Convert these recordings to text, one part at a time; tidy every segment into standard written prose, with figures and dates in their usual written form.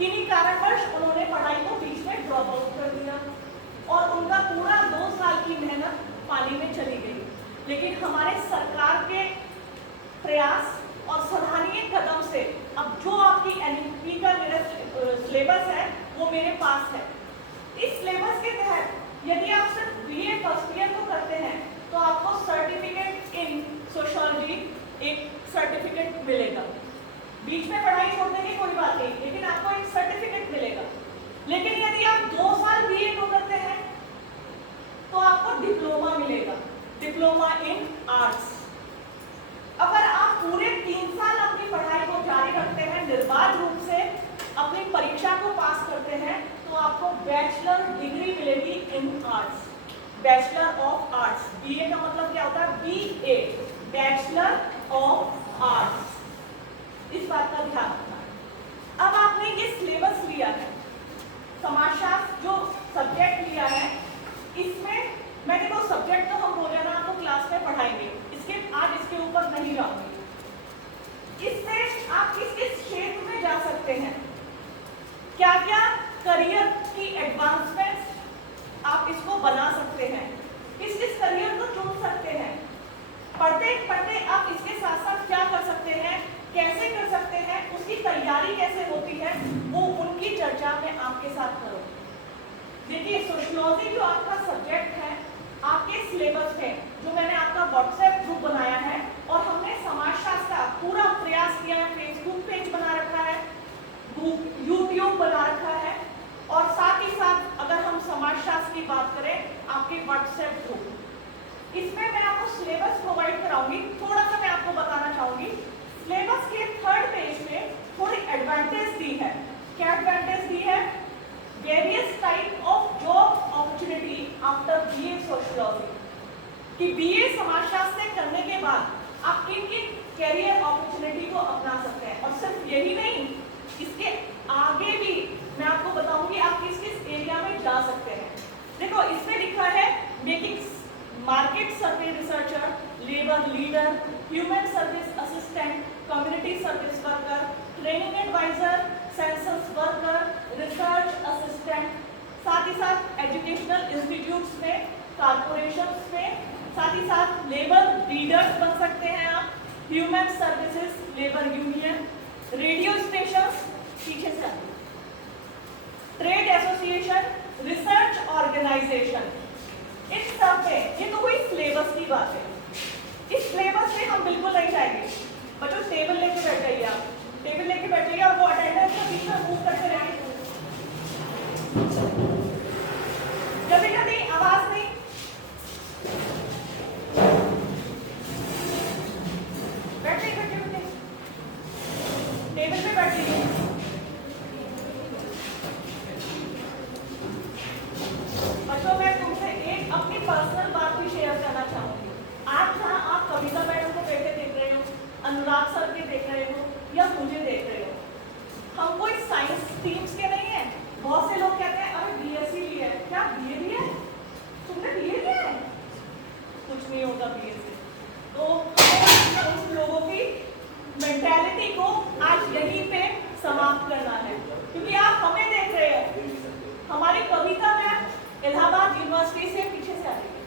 किन्हीं कारणवश उन्होंने पढ़ाई को बीच में ड्रॉप आउट कर दिया और उनका पूरा 2 साल की मेहनत पानी में चली गई। लेकिन हमारे सरकार के प्रयास और सराहनीय कदम से अब जो आपकी एनईपी का मेरा सिलेबस है वो मेरे पास है। इस सिलेबस के तहत यदि आप सिर्फ बीए फर्स्ट ईयर को करते हैं तो आपको सर्टिफिकेट इन सोशियोलॉजी एक सर्टिफिकेट मिलेगा। बीच में पढ़ाई छोड़ने की कोई बात नहीं, लेकिन आपको एक सर्टिफिकेट मिलेगा। लेकिन यदि आप 2 साल बीए को करते हैं तो आपको डिप्लोमा मिलेगा, डिप्लोमा इन आर्ट्स। अगर आप पूरे 3 साल अपनी पढ़ाई को जारी रखते हैं, निर्बाध रूप से अपनी परीक्षा को पास करते हैं, तो आपको बैचलर डिग्री मिलेगी in arts, bachelor of arts. BA का मतलब क्या होता है? BA, bachelor of arts. इस बात का ध्यान रखना। अब आपने ये सिलेबस लिया है, समाजशास्त्र जो सब्जेक्ट लिया है, इसमें मैं देखो सब्जेक्ट तो हम बोले ना आपको क्लास में पढ़ाएंगे, आज इसके ऊपर नहीं जाऊंगी। इससे आप किस किस क्षेत्र में जा सकते हैं, क्या क्या करियर की एडवांसमेंट आप इसको बना सकते हैं, किस किस करियर को चुन सकते हैं। पढ़ते पढ़ते आप इसके साथ साथ क्या कर सकते हैं, कैसे कर सकते हैं, उसकी तैयारी कैसे होती है, वो उनकी चर्चा में आपके साथ करो। देखिए सोशियोलॉजी जो आपका सब्जेक्ट है, आपके सिलेबस में जो मैंने आपका व्हाट्सएप ग्रुप बनाया है और हमने समाजशास्त्र का पूरा प्रयास किया है, फेसबुक पेज बना रखा है, यूट्यूब बना रखा है, और साथ ही साथ अगर हम समाजशास्त्र की बात करें आपके व्हाट्सएप ग्रुप, इसमें मैं आपको सिलेबस प्रोवाइड कराऊंगी। थोड़ा सा मैं आपको बताना चाहूंगी, सिलेबस के 3rd पेज में थोड़ी एडवांटेज दी है। क्या एडवांटेज दी है? Various type of job opportunity after BA sociology, कि बीए समाजशास्त्र करने के बाद आप किन किन कैरियर अपॉर्चुनिटी को अपना सकते हैं। और सिर्फ यही नहीं, इसके आगे भी मैं आपको बताऊंगी आप किस किस एरिया में जा सकते हैं। देखो इसमें लिखा है making market survey researcher, labour leader, human service assistant, community service worker, training adviser, census worker, research assistant, साथ ही साथ एजुकेशनल इंस्टीट्यूट्स में, कॉर्पोरेशंस में, साथ ही साथ लेबर लीडर्स बन सकते हैं आप, human services, labour union, radio station, पीछे से ट्रेड एसोसिएशन, रिसर्च ऑर्गेनाइजेशन, इन सब में। ये तो हुई सिलेबस की बात है। इस सिलेबस से हम बिल्कुल नहीं जाएंगे। बच्चों टेबल लेके बैठ जाइए, आप टेबल लेके बैठ जाइए और वो अटेंडेंस को बीच में मूव करते रहेंगे। जल्दी जल्दी, आवाज नहीं। बैठिए बैठिए बैठिए, टेबल पे बैठिए। बच्चों मैं तुमसे एक अपनी पर्सनल बात भी शेयर करना चाहूंगी। आज जहाँ आप कविता मैडम को बैठे देख रहे हो, अनुराग सर के देख रहे हो या मुझे देख रहे हो, हम कोई साइंस स्ट्रीम्स के नहीं है। बहुत से लोग कहते हैं अरे बीएससी लिया है, क्या बीए लिया है, तुमने बीए लिया है, कुछ नहीं होगा बीए से। तो हमें उन लोगों की मेंटालिटी को आज यहीं पे समाप्त करना है, क्योंकि आप हमें देख रहे हो, हमारी कविता मैम इलाहाबाद यूनिवर्सिटी से पीछे से आ रही है।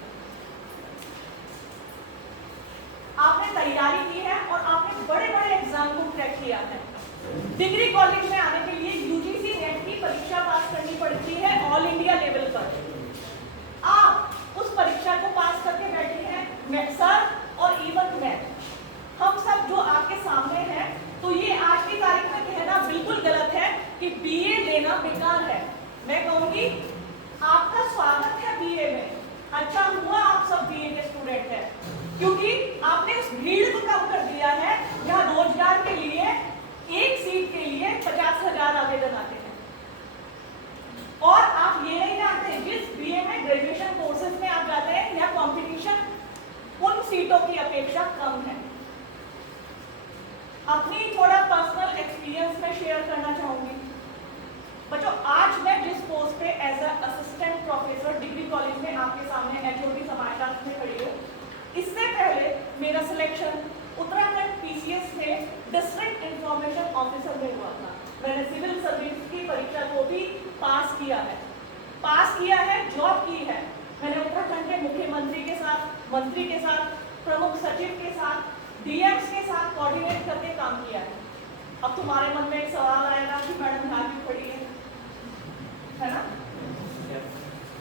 आपने तैयारी की है और आपने बड़े बड़े एग्जाम को क्रैक किया है। डिग्री कॉलेज में आने के लिए यूजीसी नेट की परीक्षा पास करनी पड़ती है ऑल इंडिया लेवल पर। आप उस परीक्षा को पास करके बैठे हैं, मैं सर और इवन मैं, हम सब जो आपके सामने हैं, तो ये आज की तारीख में कहना बिल्कुल गलत है कि बीए लेना बेकार है। मैं कहूंगी आपका स्वागत है बीए में, अच्छा हुआ आप सब बीए के स्टूडेंट हैं, क्योंकि आपने उस भीड़ को कम कर दिया है जहां रोजगार के लिए एक सीट के लिए 50,000 आवेदन आते हैं। और आप ये नहीं जानते जिस बीए में ग्रेजुएशन कोर्सेज में आप जाते हैं या कंपटीशन उन सीटों की अपेक्षा कम है। अपनी थोड़ा पर्सनल एक्सपीरियंस में शेयर करना चाहूंगी। बच्चों आज मैं जिस पोस्ट पे as a assistant professor degree college में आपके सामने एचओडी समाजशास्त्र में खड़ी हूँ, इससे पहले मेरा सिलेक्शन उत्तराखंड पीसीएस में डिस्ट्रिक्ट इंफॉर्मेशन ऑफिसर में हुआ था। मैंने सिविल सर्विस की परीक्षा को भी पास किया है, जॉब की है। मैंने उत्तराखंड के मुख्यमंत्री के साथ, मंत्री के साथ, प्रमुख सचिव के साथ, डीएम्स के साथ कोऑर्डिनेट करके काम किया है। अब तुम्हारे मन में एक सवाल आएगा कि मैडम यहाँ क्यों खड़ी है ना?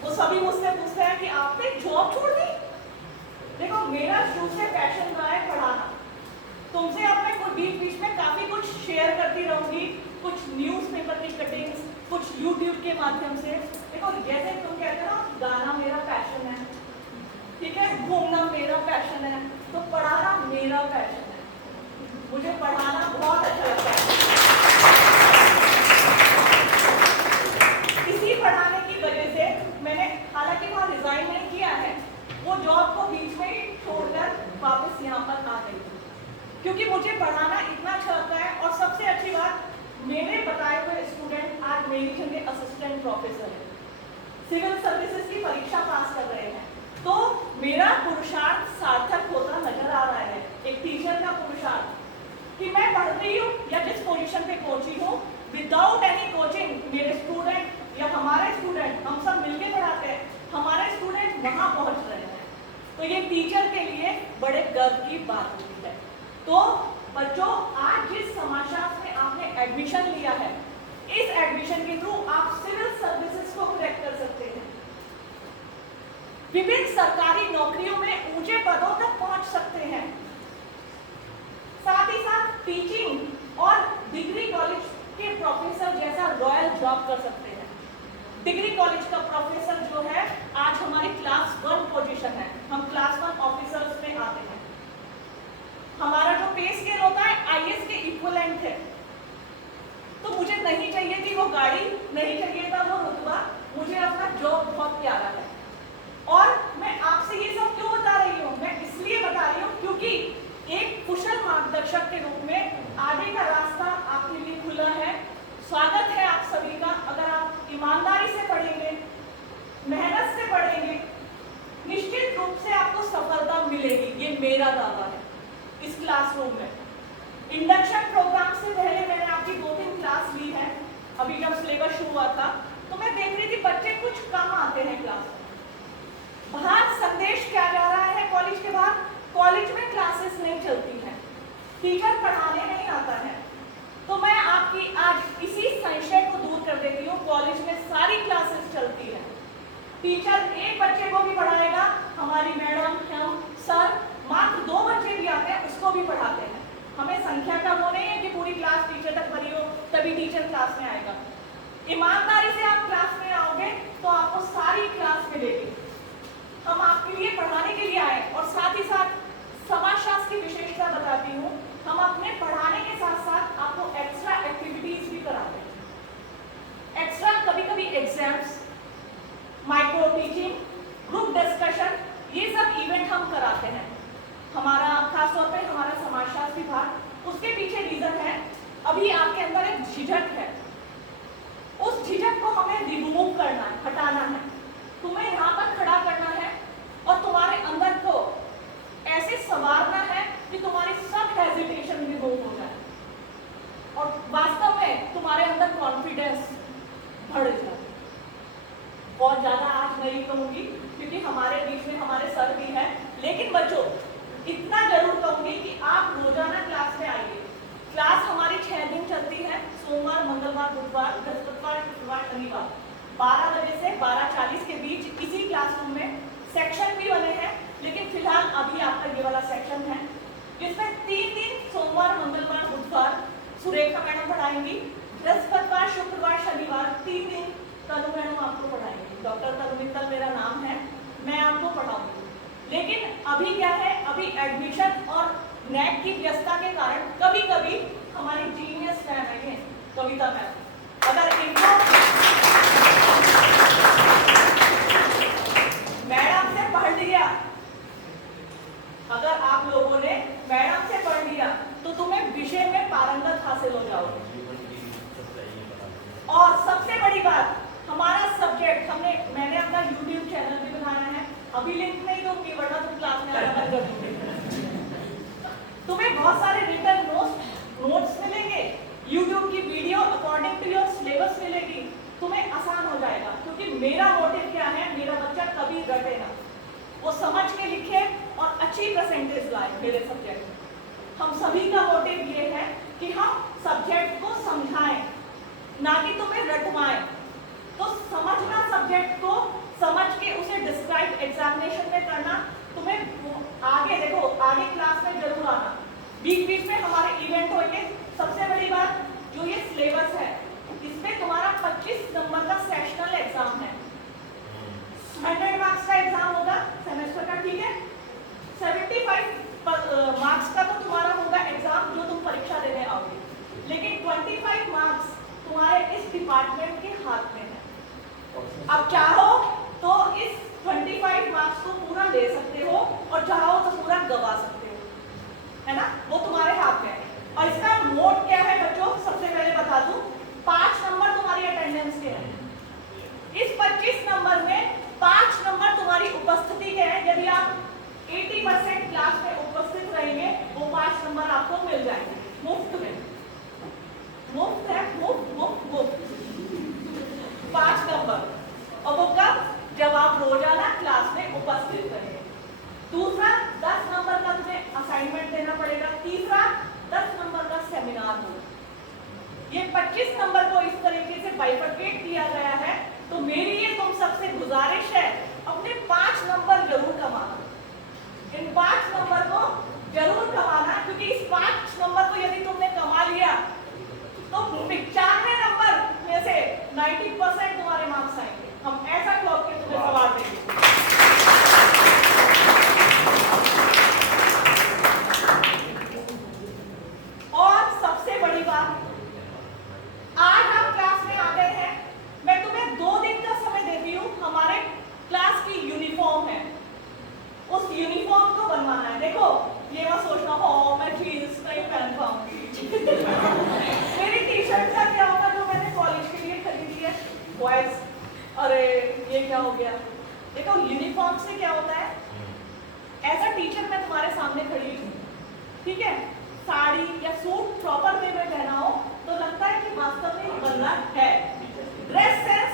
वो सभी मुझसे पूछते हैं कि आपने जॉब छोड़ दी। देखो, मेरा शुरू से पैशन रहा है पढ़ाना। तुमसे अब मैं कुछ बीच में काफी कुछ शेयर करती रहूंगी, कुछ न्यूज़पेपर की कटिंग्स, कुछ यूट्यूब के माध्यम से। देखो, जैसे तुम कहते हो गाना मेरा पैशन है, ठीक है, घूमना मेरा पैशन है, तो पढ़ाना मेरा पैशन है। मुझे पढ़ाना बहुत अच्छा लगता है। इसी पढ़ाने की वजह से मैंने, हालांकि वहाँ रिजाइन नहीं किया है, वो जॉब को बीच में ही छोड़कर वापस यहाँ पर आ गई, क्योंकि मुझे पढ़ाना इतना अच्छा लगता है। और सबसे अच्छी बात, मेरे बताए हुए स्टूडेंट आज मेरी जगह असिस्टेंट प्रोफेसर है, सिविल सर्विसेज की परीक्षा पास कर रहे हैं। तो मेरा पुरुषार्थ सार्थक होता नजर आ रहा है, एक टीचर का पुरुषार्थ, कि मैं पढ़ रही हूँ या जिस पोजीशन पे पहुंची हूँ, विदाउट एनी कोचिंग मेरे स्टूडेंट या हमारे स्टूडेंट, हम सब मिलकर पढ़ाते हैं, हमारे स्टूडेंट वहां पहुंच रहे हैं। तो ये टीचर के लिए बड़े गर्व की बात होती है। तो बच्चों, आज जिस समाजशास्त्र में आपने एडमिशन लिया है, इस एडमिशन के थ्रू आप सिविल सर्विसेज को क्रैक कर सकते हैं, विभिन्न सरकारी नौकरियों में ऊंचे पदों तक पहुंच सकते हैं, साथ ही साथ टीचिंग और डिग्री कॉलेज के प्रोफेसर जैसा रॉयल जॉब कर सकते हैं। डिग्री कॉलेज का प्रोफेसर जो है, आज हमारी क्लास 1 पोजीशन है, हम क्लास 1 ऑफिसर्स में आते हैं। हमारा जो पे स्केल होता है आईएएस के इक्विवेलेंट है। तो मुझे नहीं चाहिए थी वो गाड़ी, नहीं चाहिए था वो रुतबा, मुझे अपना जॉब बहुत प्यारा है। और मैं आपसे ये सब क्यों बता रही हूँ? मैं इसलिए बता रही हूँ क्योंकि एक कुशल मार्गदर्शक के रूप में आगे का रास्ता आपके लिए खुला है। स्वागत है आप सभी का। अगर आप ईमानदारी से पढ़ेंगे, मेहनत से पढ़ेंगे, निश्चित रूप से आपको सफलता मिलेगी, ये मेरा दावा है। इस क्लासरूम में इंडक्शन प्रोग्राम से पहले मैंने आपकी 2-3 क्लास ली है। अभी जब सिलेबस शुरू हुआ था तो मैं देख रही थी बच्चे कुछ कम आते हैं क्लास में। बाहर संदेश क्या जा रहा है? कॉलेज के बाहर, कॉलेज में क्लासेस नहीं चलती हैं, टीचर पढ़ाने नहीं आता है। तो मैं आपकी आज इसी संशय को दूर कर देती हूँ। कॉलेज में सारी क्लासेस चलती है, टीचर एक बच्चे को भी पढ़ाएगा, हमारी मैडम, हम सर मात्र 2 बच्चे भी आते हैं उसको भी पढ़ाते हैं। हमें संख्या का वो नहीं है कि पूरी क्लास टीचर तक भरी हो तभी टीचर क्लास में आएगा। ईमानदारी से आप क्लास में आओगे तो आपको सारी क्लास मिलेगी। हम आपके लिए पढ़ाने के लिए आए। और साथ ही साथ समाजशास्त्र की विशेषता बताती हूँ, हम अपने पढ़ाने के साथ साथ आपको एक्स्ट्रा एक्टिविटीज भी कराते हैं। एक्स्ट्रा कभी कभी exams, micro teaching, group discussion, ये सब इवेंट हम कराते हैं। हमारा खासतौर पे हमारा समाजशास्त्र विभाग, उसके पीछे रीजन है, अभी आपके अंदर एक झिझक है, उस झिझक को हमें रिमूव करना है, हटाना है। तुम्हें यहाँ पर खड़ा करना है और तुम्हारे अंदर को ऐसे संवारना है कि तुम्हारी सब हेजिटेशन रिमूव हो जाए और वास्तव में तुम्हारे अंदर कॉन्फिडेंस बढ़ जाए। और ज्यादा आज नहीं कहूंगी क्योंकि हमारे बीच में हमारे सर भी हैं, लेकिन बच्चों इतना जरूर कहूंगी कि आप रोजाना क्लास में आइए। क्लास हमारी 6 दिन चलती है, सोमवार, मंगलवार, बुधवार, बृहस्पतिवार, शुक्रवार, शनिवार, 12 बजे से 12:40 के बीच इसी क्लासरूम में। सेक्शन भी बने हैं, लेकिन फिलहाल अभी आपका ये वाला सेक्शन है जिसमें 3 दिन सोमवार, मंगलवार, बुधवार सुरेखा मैडम पढ़ाएंगी, बृहस्पतिवार, शुक्रवार, शनिवार 3 दिन तनु मैडम आपको पढ़ाएंगी। डॉक्टर तनु मित्तल मेरा नाम है, मैं आपको पढ़ाऊंगी। लेकिन अभी क्या है, अभी एडमिशन और नेट की व्यस्तता के कारण कभी कभी हमारी जीनियस मैम है कविता मैम, अगर इनको मैडम से पढ़ लिया, अगर आप लोगों ने मैडम से पढ़ लिया तो तुम्हें विषय में पारंगत हासिल हो जाओगे। और सबसे बड़ी बात, हमारा सब्जेक्ट मैंने अपना YouTube चैनल भी बनाया है, अभी लिंक नहीं दूंगी वरना तुम क्लास में आना कर दोगे। तुम्हें बहुत सारे रिटन नोट्स मिलेंगे, YouTube की वीडियो मेरा मोटिव क्या है, मेरा बच्चा कभी रटे ना, वो समझ के लिखे और अच्छी परसेंटेज लाए मेरे सब्जेक्ट में। हम सभी का मोटिव ये है कि हम सब्जेक्ट को समझाएं, ना कि तुम्हें रटवाएं। तो समझना सब्जेक्ट को, समझ के उसे डिस्क्राइब एग्जामिनेशन में करना। तुम्हें आगे देखो, आगे क्लास में जरूर आना, बीच बीच में हमारे इवेंट होंगे। सबसे बड़ी बात जो ये सिलेबस है, इसमें तुम्हारा 25 नंबर का सेशनल एग्जाम है, 100 मार्क्स का एग्जाम होगा सेमेस्टर का, ठीक है। 75 मार्क्स का तो तुम्हारा होगा एग्जाम जो तुम परीक्षा देने आओगे, लेकिन 25 मार्क्स तुम्हारे इस डिपार्टमेंट के हाथ में है। अब चाहो तो इस 25 मार्क्स को पूरा ले सकते हो और चाहो तो पूरा गवा सकते हो, है ना, वो तुम्हारे हाथ में है। और इसका मोड क्या है बच्चों, सबसे पहले बता दूं, 5 नंबर तुम्हारी अटेंडेंस के हैं। इस 25 नंबर में 5 नंबर तुम्हारी उपस्थिति के हैं। यदि आप 80% क्लास में उपस्थित रहेंगे, वो 5 नंबर आपको मिल जाएंगे मुफ्त में। मुफ्त है, मुफ्त मुफ्त मुफ्त 5 नंबर। और वो कब, जब आप रोजाना क्लास में उपस्थित रहेंगे। दूसरा, 10 नंबर का तुम्हें असाइनमेंट देना पड़ेगा। तीसरा, 10 नंबर का सेमिनार होगा। ये 25 नंबर को इस तरीके से बाइफरकेट किया गया है। तो मेरी ये तुम सबसे गुजारिश है, अपने 5 नंबर जरूर कमाना, इन 5 नंबर को जरूर कमाना, क्योंकि इस 5 नंबर को यदि तुमने कमा लिया तो 95 नंबर में से 90% तुम्हारे मार्क्स आएंगे। हम ऐसा क्लॉक के तुम्हें सवाल देंगे। और सबसे बड़ी बात, आज आप क्लास में आ गए हैं, मैं तुम्हें 2 दिन का समय देती हूँ। हमारे क्लास की यूनिफॉर्म है, उस यूनिफॉर्म को बनवाना है। देखो, ये मत सोचना हो मैं जीन्स नहीं पहन पाऊंगी मेरी टी-शर्ट का क्या होगा जो मैंने कॉलेज के लिए खरीदी है बॉयज, अरे ये क्या हो गया। देखो, यूनिफॉर्म से क्या होता है, एज अ टीचर मैं तुम्हारे सामने खड़ी हूँ, ठीक है, साड़ी या सूट प्रॉपर वे में पहना हो तो लगता है कि वास्तव में बंदा है। Dress sense